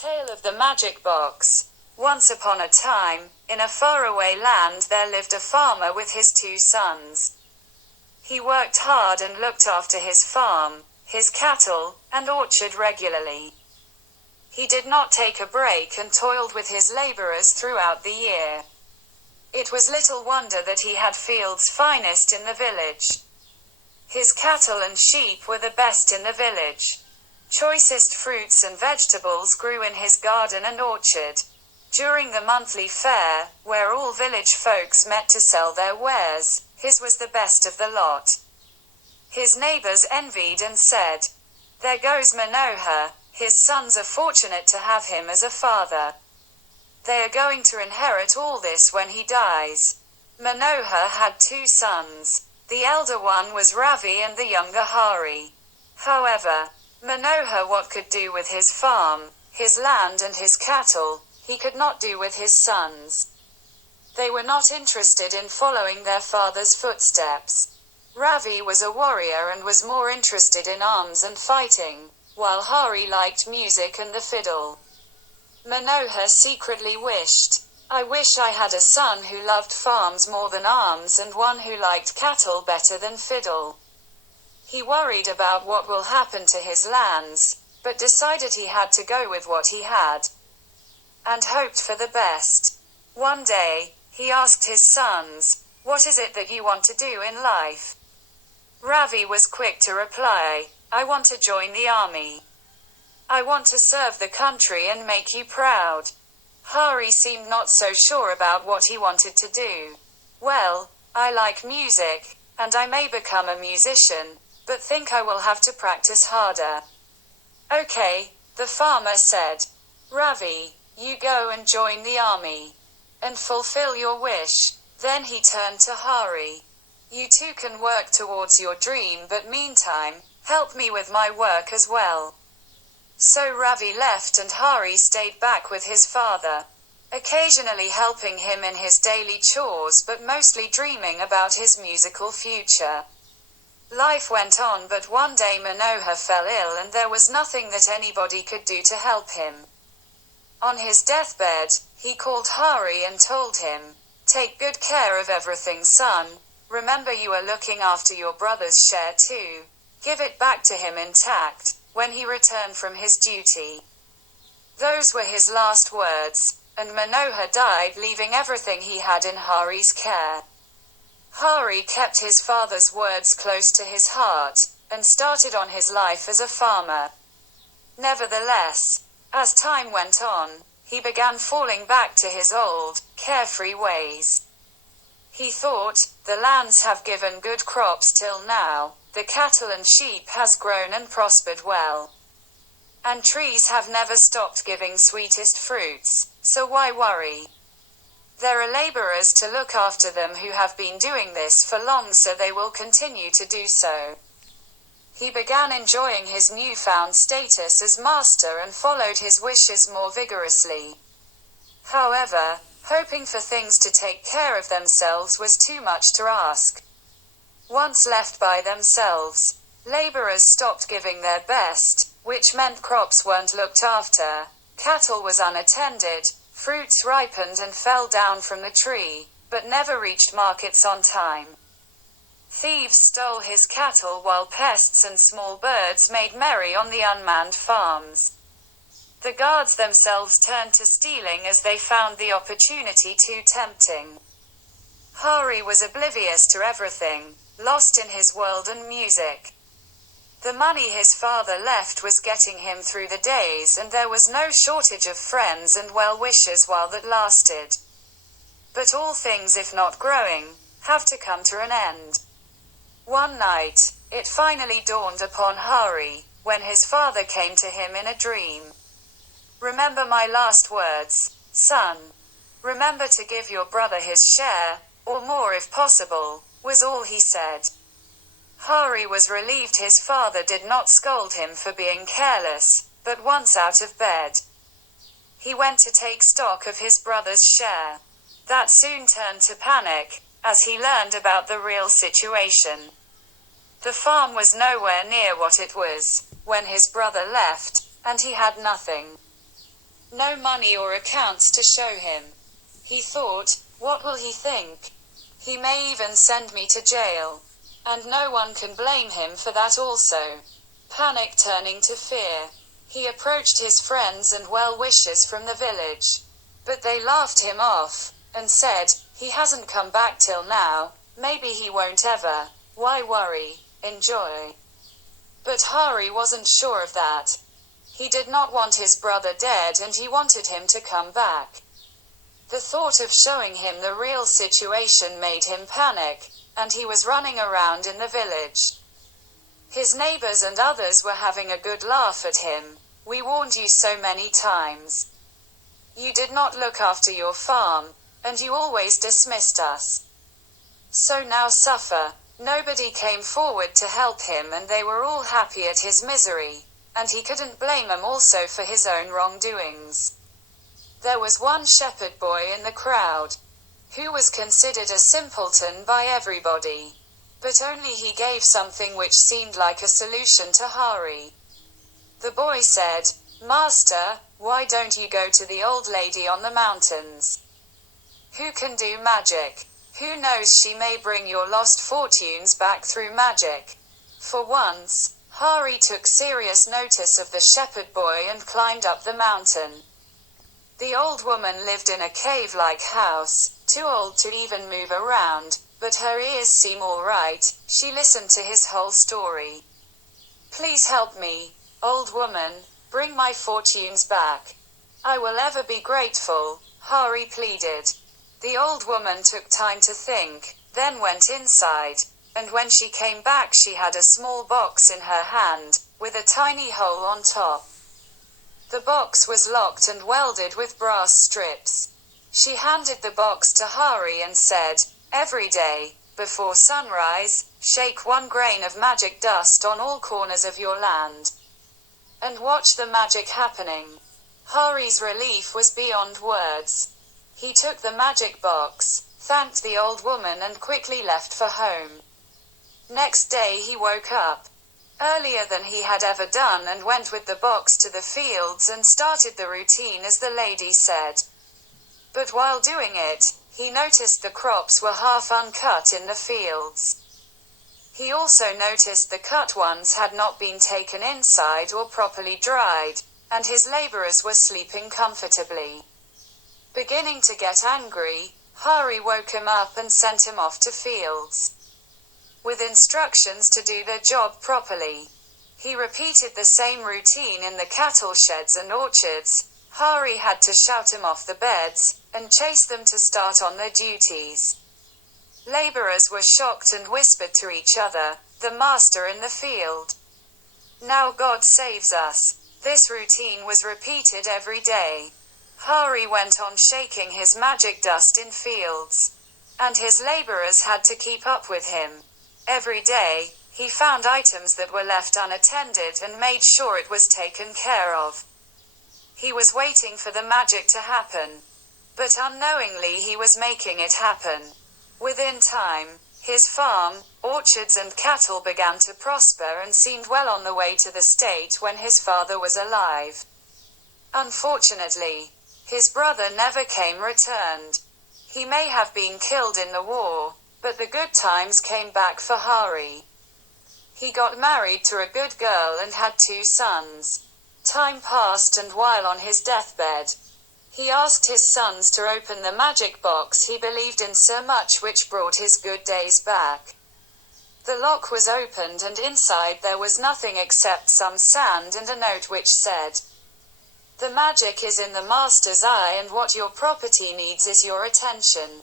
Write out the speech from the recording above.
Tale of the Magic Box. Once upon a time, in a faraway land there lived a farmer with his 2 sons. He worked hard and looked after his farm, his cattle, and orchard regularly. He did not take a break and toiled with his laborers throughout the year. It was little wonder that he had fields finest in the village. His cattle and sheep were the best in the village. Choicest fruits and vegetables grew in his garden and orchard. During the monthly fair, where all village folks met to sell their wares, his was the best of the lot. His neighbors envied and said, "There goes Manohar, his sons are fortunate to have him as a father. They are going to inherit all this when he dies." Manohar had 2 sons. The elder one was Ravi and the younger Hari. However, Manohar what could do with his farm, his land and his cattle, he could not do with his sons. They were not interested in following their father's footsteps. Ravi was a warrior and was more interested in arms and fighting, while Hari liked music and the fiddle. Manohar secretly wished, "I wish I had a son who loved farms more than arms and one who liked cattle better than fiddle." He worried about what will happen to his lands, but decided he had to go with what he had, and hoped for the best. One day, he asked his sons, "What is it that you want to do in life?" Ravi was quick to reply, "I want to join the army. I want to serve the country and make you proud." Hari seemed not so sure about what he wanted to do. "Well, I like music, and I may become a musician, but think I will have to practice harder." "Okay," the farmer said. "Ravi, you go and join the army, and fulfill your wish." Then he turned to Hari. "You two can work towards your dream, but meantime, help me with my work as well." So Ravi left and Hari stayed back with his father, occasionally helping him in his daily chores but mostly dreaming about his musical future. Life went on, but one day Manohar fell ill and there was nothing that anybody could do to help him. On his deathbed, he called Hari and told him, "Take good care of everything, son. Remember you are looking after your brother's share too. Give it back to him intact, when he returned from his duty." Those were his last words, and Manohar died leaving everything he had in Hari's care. Hari kept his father's words close to his heart, and started on his life as a farmer. Nevertheless, as time went on, he began falling back to his old, carefree ways. He thought, "The lands have given good crops till now, the cattle and sheep has grown and prospered well. And trees have never stopped giving sweetest fruits, so why worry? There are laborers to look after them who have been doing this for long, so they will continue to do so." He began enjoying his newfound status as master and followed his wishes more vigorously. However, hoping for things to take care of themselves was too much to ask. Once left by themselves, laborers stopped giving their best, which meant crops weren't looked after, cattle was unattended, fruits ripened and fell down from the tree, but never reached markets on time. Thieves stole his cattle while pests and small birds made merry on the unmanned farms. The guards themselves turned to stealing as they found the opportunity too tempting. Hari was oblivious to everything, lost in his world and music. The money his father left was getting him through the days, and there was no shortage of friends and well-wishers while that lasted. But all things, if not growing, have to come to an end. One night, it finally dawned upon Hari, when his father came to him in a dream. "Remember my last words, son. Remember to give your brother his share, or more if possible," was all he said. Hari was relieved his father did not scold him for being careless, but once out of bed, he went to take stock of his brother's share. That soon turned to panic, as he learned about the real situation. The farm was nowhere near what it was when his brother left, and he had nothing. No money or accounts to show him. He thought, what will he think? He may even send me to jail. And no one can blame him for that also. Panic turning to fear. He approached his friends and well-wishers from the village. But they laughed him off, and said, he hasn't come back till now, maybe he won't ever. Why worry? Enjoy. But Hari wasn't sure of that. He did not want his brother dead and he wanted him to come back. The thought of showing him the real situation made him panic, and he was running around in the village. His neighbors and others were having a good laugh at him. We warned you so many times. You did not look after your farm, and you always dismissed us. So now suffer. Nobody came forward to help him and they were all happy at his misery, and he couldn't blame them also for his own wrongdoings. There was one shepherd boy in the crowd, who was considered a simpleton by everybody. But only he gave something which seemed like a solution to Hari. The boy said, Master, why don't you go to the old lady on the mountains? Who can do magic? Who knows, she may bring your lost fortunes back through magic. For once, Hari took serious notice of the shepherd boy and climbed up the mountain. The old woman lived in a cave-like house, too old to even move around, but her ears seem all right. She listened to his whole story. Please help me, old woman, bring my fortunes back. I will ever be grateful, Hari pleaded. The old woman took time to think, then went inside, and when she came back she had a small box in her hand, with a tiny hole on top. The box was locked and welded with brass strips. She handed the box to Hari and said, every day, before sunrise, shake 1 grain of magic dust on all corners of your land. And watch the magic happening. Hari's relief was beyond words. He took the magic box, thanked the old woman and quickly left for home. Next day he woke up earlier than he had ever done and went with the box to the fields and started the routine as the lady said. But while doing it, he noticed the crops were half uncut in the fields. He also noticed the cut ones had not been taken inside or properly dried, and his laborers were sleeping comfortably. Beginning to get angry, Hari woke him up and sent him off to fields, with instructions to do their job properly. He repeated the same routine in the cattle sheds and orchards. Hari had to shout him off the beds, and chase them to start on their duties. Laborers were shocked and whispered to each other, the master in the field. Now God saves us. This routine was repeated every day. Hari went on shaking his magic dust in fields, and his laborers had to keep up with him. Every day, he found items that were left unattended and made sure it was taken care of. He was waiting for the magic to happen, but unknowingly he was making it happen. Within time, his farm, orchards and cattle began to prosper and seemed well on the way to the state when his father was alive. Unfortunately, his brother never came returned. He may have been killed in the war, but the good times came back for Hari. He got married to a good girl and had 2 sons. Time passed and while on his deathbed, he asked his sons to open the magic box he believed in so much, which brought his good days back. The lock was opened and inside there was nothing except some sand and a note which said, "The magic is in the master's eye and what your property needs is your attention.